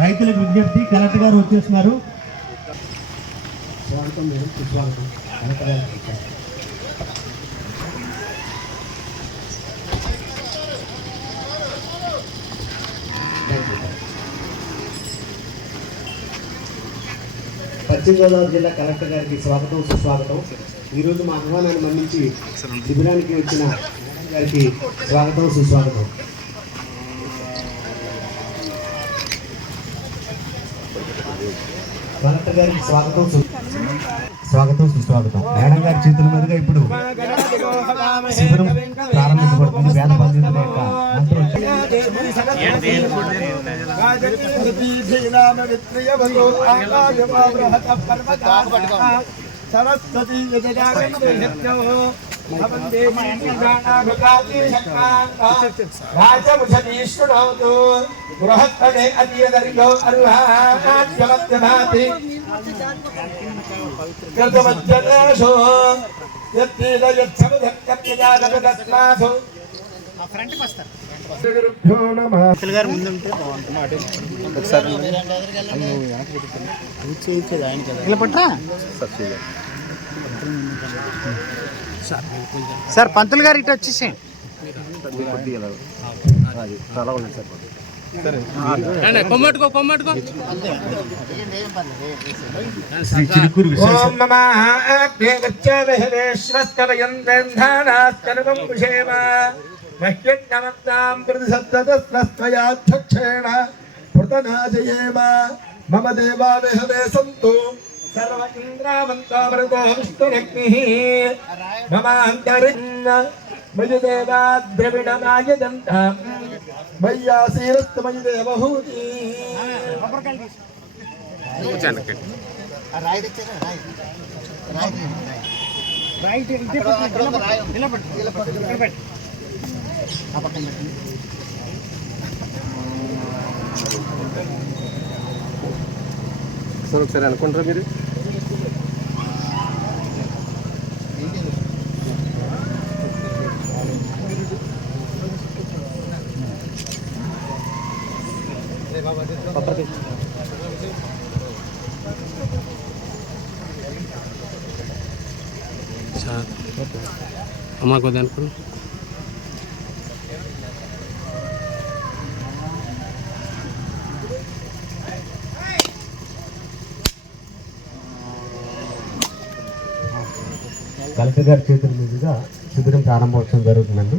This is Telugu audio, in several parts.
రైతులకు విజ్ఞప్తి కలెక్టర్ గారు వచ్చేస్తున్నారు. స్వాగతం మేడం సుస్వాగతం కలెక్టర్ గారికి పశ్చిమ గోదావరి జిల్లా కలెక్టర్ గారికి స్వాగతం సుస్వాగతం. ఈరోజు మా ఆహ్వానాన్ని మన్నించి శిబిరానికి వచ్చిన గారికి స్వాగతం సుస్వాగతం. కలెక్టర్ గారికి స్వాగతం స్వాగతం సుస్వాగతం. మేడం గారి చేతుల మీదుగా ఇప్పుడు శిబిరం ప్రారంభించబడుతుంది. వేద పండితుల యొక్క మంత్రోచ్చారణ సరస్వతి రాజముషీష్ణునౌతు బృహత్పదే అతీయదర్గో అరుహాద్యమధ్యమాతి గతమధ్యదేశో యత్తీద యచ్చముదత్యప్యజాతపదస్మాసు గురుభ్యో నమః గారు ముందుంటే సార్ పంతులు గారు ఇటు వచ్చేసి. శ్రీ చిరుకూరు విశ్వేశ్వర ఓం పృతనాశయేమ మమ దేవా విహరే సంతు సర్వ ఇంద్రావంతో మృతో విష్ణురగ్నిః మమాంతరిన్న మయి దేవా ద్రవిణమాయదంత మయ్యాసీరస్తు మయి దేవహూతి సార్ ఒకసారి అనుకుంటారా మీరు? అమ్మా కొద్ది అనుకున్నా కలెక్టర్ గారి చేతుల మీదుగా శిబిరం ప్రారంభోత్సవం జరుగుతుందండి.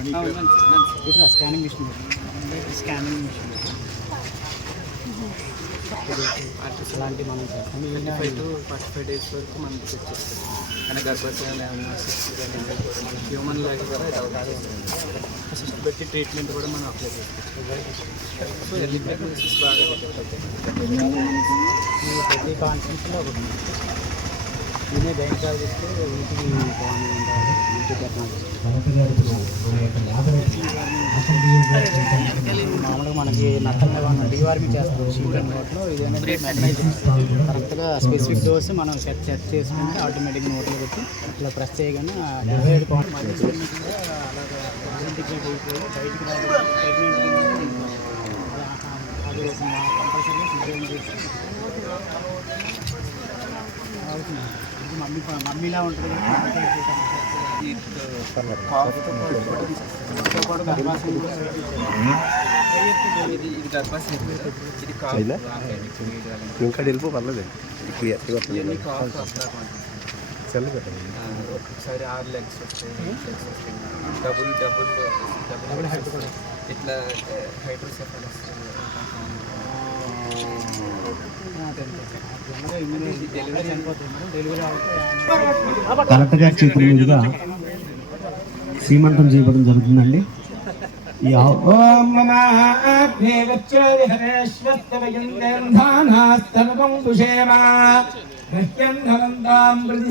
స్వాగతం సుస్వాగతం చెప్పండి సార్ చేసి కలెక్టర్ గారికి స్వాగతం సుస్వాగతం. స్కానింగ్ మిషన్ స్కానింగ్ మిషన్ అలాంటి మనం చేస్తాం twenty five to forty five days వరకు మనం చెక్ చేస్తాం కానీ గర్భాశయం ఏమన్నా సిక్స్ కానీ మనకి హ్యూమన్ లైఫ్ కూడా ఇది అవకాశం ఉంటుంది సిస్ట్ బట్టి ట్రీట్మెంట్ కూడా మనం అప్లై చేస్తాం సో ఎర్లీ ప్రెగ్నెన్సీస్ బాగా detect అవుతాయి ఈ ప్రతి కాన్ఫరెన్స్లో ఒకటి ఉంది. వీటికి బాగుంది టెక్నాలజీ మామూలుగా మనకి నక్కల మీద ఉన్న డివార్మింగ్ చేస్తాం చిల్డ్రన్ నోట్లో ఇది అనేది మెకనైజేషన్ కరెక్ట్గా స్పెసిఫిక్ డోస్ మనం సెట్ సెట్ చేసుకుంటే ఆటోమేటిక్ నోట్లో పెట్టి ఇట్లా ప్రెస్ చేయగానే డివైడ్ పాయింట్ బయటికి అది కంపల్సరీగా సిద్ధం చేసి అవుతుంది మమ్మీ మమ్మీలా ఉంటుంది ఇంకా వెళ్ళిపో పర్లేదు. పెట్టండి. ఒక్కొక్కసారి ఆరు లెగ్స్ వస్తాయి డబుల్ డబుల్ డబుల్ ఇట్లా హైడ్రోసెఫల్ వస్తుంది కలెక్టర్ గారి చేతుల మీదుగా శ్రీమంతం చేయబడడం జరుగుతుందండి. ఈ ఓం మమ అగ్నే వచ్చేది హరేశ్వస్తవయందేంధానాస్తనుపం దుషేమ ధనంతాం ప్రతి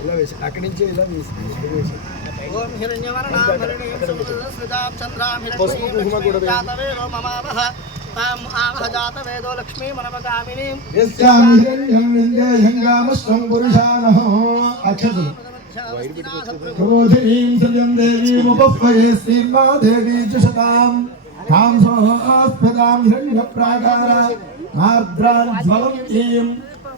ఇలా వేసి అక్కడి నుంచి ఇలా. పసుపు కుంకుమ కూడా యస్యామి హిరణ్యం విందేహంగామస్వం పురుషానః అక్షతులు క్రోధినీం సజం దేవీముపహ్వయే శ్రీర్మా దేవీ జుషతాం తాం హిరణ్యప్రాకార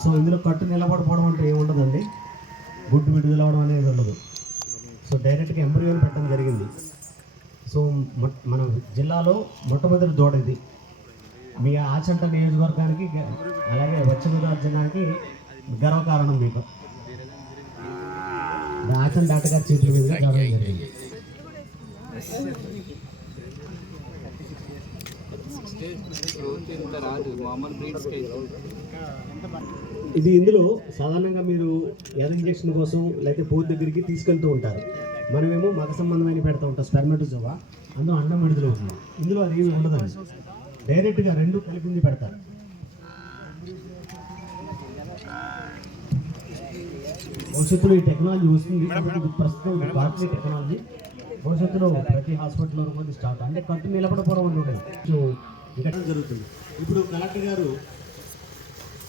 సో ఇందులో కట్టు నిలబడిపోవడం అంటే ఏముండదండి? గుడ్డు విడుదల అవడం అనేది ఉండదు. సో డైరెక్ట్గా ఎంబ్రియోని పెట్టడం జరిగింది. సో మన జిల్లాలో మొట్టమొదటి దూడ ఇది. మీ ఆచంట నియోజకవర్గానికి అలాగే పశ్చిమ గోదావరి జిల్లాకి గర్వకారణం మీకు. ఇది ఆచంట డాక్టర్ చేతుల జరిగింది. గ్రోత్ ఇంత రాదు మామూలు ఇది ఇందులో సాధారణంగా మీరు ఎద ఇంజెక్షన్ కోసం లేకపోతే పోతు దగ్గరికి తీసుకెళ్తూ ఉంటారు. మనమేమో మగ సంబంధమైన పెడతా ఉంటాం స్పెర్మటోజోవా అందులో అండం విడుదలవుతుంది ఇందులో అది ఏమి ఉండదండి డైరెక్ట్గా రెండు కలిపింది పెడతారు. భవిష్యత్తులో ఈ టెక్నాలజీ వస్తుంది. ప్రస్తుతం భారతీయ టెక్నాలజీ భవిష్యత్తులో ప్రతి హాస్పిటల్లో కూడా స్టార్ట్ అంటే కట్టు నిలబడపోవడం అని ఇక్కడ జరుగుతుంది. ఇప్పుడు కలెక్టర్ గారు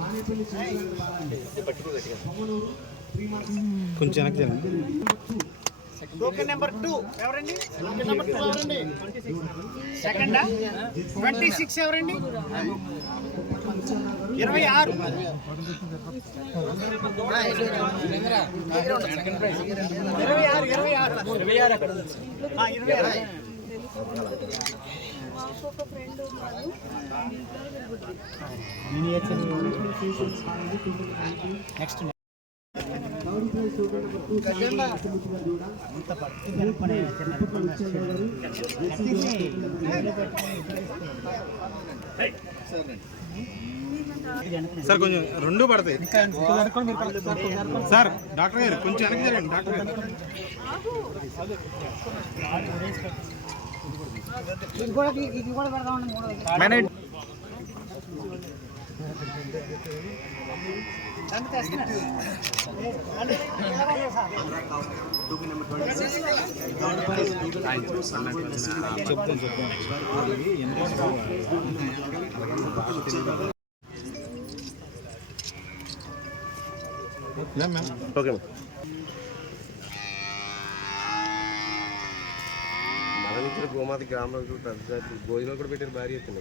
మానేపల్లి పొంగనూరు కొంచెం వెనక్కి జరగండి. టోకెన్ నెంబర్ టూ ఎవరండి? టోకెన్ నెంబర్ టూ ఎవరండి? సెకండా ట్వంటీ సిక్స్ ఎవరండి? ఇరవై ఆరు. ఇరవై ఆరు ఇరవై ఆరు. ఇరవై ఆరు. ఇరవై ఆరు. నెక్స్ట్ అంత సార్ కొంచెం రెండు పడతాయి. సార్ డాక్టర్ గారు కొంచెం వెనక్కి జరగండి డాక్టర్ గారు. ఇది కూడా ఇది కూడా పెడదామండి మూడో ఓకే నుంచి గోమాత గ్రామంలో పెద్ద భోజనం కూడా పెట్టారు భారీ ఎత్తున